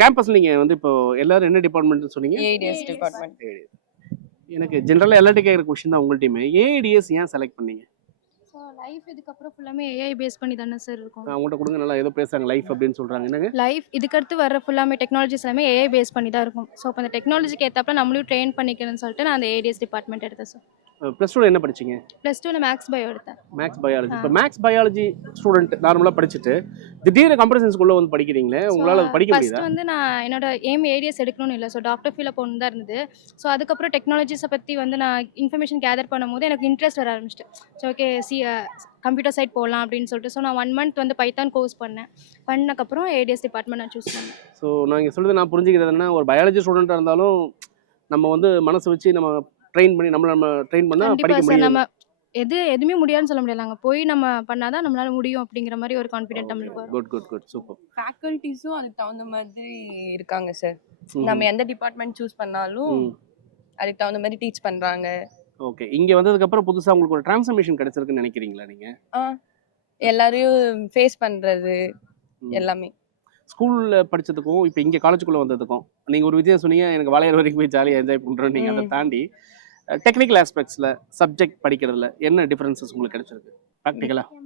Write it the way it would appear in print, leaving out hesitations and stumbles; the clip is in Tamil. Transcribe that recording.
கேம்பஸ்ல நீங்க வந்து இப்போ எல்லாரும் என்ன டிபார்ட்மெண்ட்னு சொன்னீங்க? ADS department. எனக்கு ஜெனரலா எல்லார்ட்ட கேக்குற கொஸ்டின் தான் உங்கள்ட்டயுமே. ஏஐடிஎஸ் ஏன் செலக்ட் பண்ணீங்க? ஸோ லைஃப் இதுக்கப்புறம் ஃபுல்லாமே ஏஐ பேஸ் பண்ணி தானே சார் இருக்கும். அவங்கள்ட்ட கொடுங்க, நல்லா ஏதோ பேசுறாங்க லைஃப் அப்படின்னு சொல்றாங்க. என்னங்க? லைஃப் இதுக்கடுத்து வர ஃபுல்லாமே டெக்னாலஜிஸ் எல்லாமே ஏஐ பேஸ் பண்ணி தான் இருக்கும். ஸோ அப்போ அந்த டெக்னாலஜிக்கு ஏற்றாப்புல நம்மளும் ட்ரெயின் பண்ணிக்கணும்னு சொல்லிட்டு நான் அந்த ஏடிஎஸ் டிபார்ட்மெண்ட் எடுத்தேன் சார். ப்ளஸ் டூல என்ன படிச்சீங்க? ப்ளஸ் டூவில் மேக்ஸ் பயோ எடுத்தேன். Maths biology. இப்போ மேக்ஸ் பயாலஜி ஸ்டூடெண்ட் நார்மலா படிச்சுட்டு திடீர்னு கம்ப்யூட்டர் சயின்ஸ்குள்ள வந்து படிக்கிறீங்களே, உங்களால அது படிக்க முடியுதா? ஃபர்ஸ்ட் வந்து நான் என்னோட எய்ம் ஏடிஎஸ் எடுக்கணும்னு இல்லை, ஸோ டாக்டர் ஃபீல்டில் போகணும் தான் இருந்தது. ஸோ அதுக்கப்புறம் டெக்னாலஜிஸை பற்றி வந்து நான் இன்ஃபர்மேஷன் கேதர் பண்ணும்போது எனக்கு இன்ட்ரெஸ்ட் வர ஆரம்பிச்சிட்டு. ஸோ ஓகே கம்ப்யூட்டர் சைட் போகலாம் அப்படின்னு சொல்லிட்டு ஸோ நான் 1 மந்த் வந்து பைத்தான் கோர்ஸ் பண்ணக்கப்புறம் ஏடிஎஸ் டிபார்ட்மெண்ட் நான் சூஸ் பண்ணேன். ஸோ நான் இங்கே சொல்கிறது நான் புரிஞ்சுக்கிறது என்னன்னா, ஒரு பயாலஜி ஸ்டூடெண்ட்டாக இருந்தாலும் நம்ம வந்து மனசு வச்சு நம்ம ட்ரெயின் பண்ணி நம்ம ட்ரெயின் பண்ணால் படிக்க கண்டிப்பாக சார், முடியும். நம்ம எதுவுமே முடியாதுன்னு சொல்ல முடியாது. நாங்கள் போய் நம்ம பண்ணாதான் நம்மளால முடியும் அப்படிங்கிற மாதிரி ஒரு கான்ஃபிடென்ட் நம்மளுக்கு வரும். Good good good super. ஃபேக்கல்ட்டிஸும் அதுக்கு தகுந்த மாதிரி இருக்காங்க சார். நம்ம எந்த டிபார்ட்மெண்ட் சூஸ் பண்ணாலும் அதுக்கு தகுந்த மாதிரி டீச் பண்றாங்க. ஓகே, இங்கே வந்ததுக்கப்புறம் புதுசாக உங்களுக்கு ஒரு டிரான்ஸ்ஃபர்மேஷன் கிடைச்சிருக்குன்னு நினைக்கிறீங்களா நீங்கள்? எல்லாரையும் ஃபேஸ் பண்றது எல்லாமே. ஸ்கூலில் படித்ததுக்கும் இப்போ இங்கே காலேஜுக்குள்ளே வந்ததுக்கும் நீங்கள் ஒரு வித்தியாசம் சொன்னீங்க, எனக்கு வளையர் வரைக்கும் போய் ஜாலியாக என்ஜாய் பண்ணுறோம். நீங்கள் அதை தாண்டி டெக்னிக்கல் ஆஸ்பெக்ட்ஸில் சப்ஜெக்ட் படிக்கிறதுல என்ன டிஃப்ரென்சஸ் உங்களுக்கு கிடைச்சிருக்கு ப்ராக்டிக்கலாக?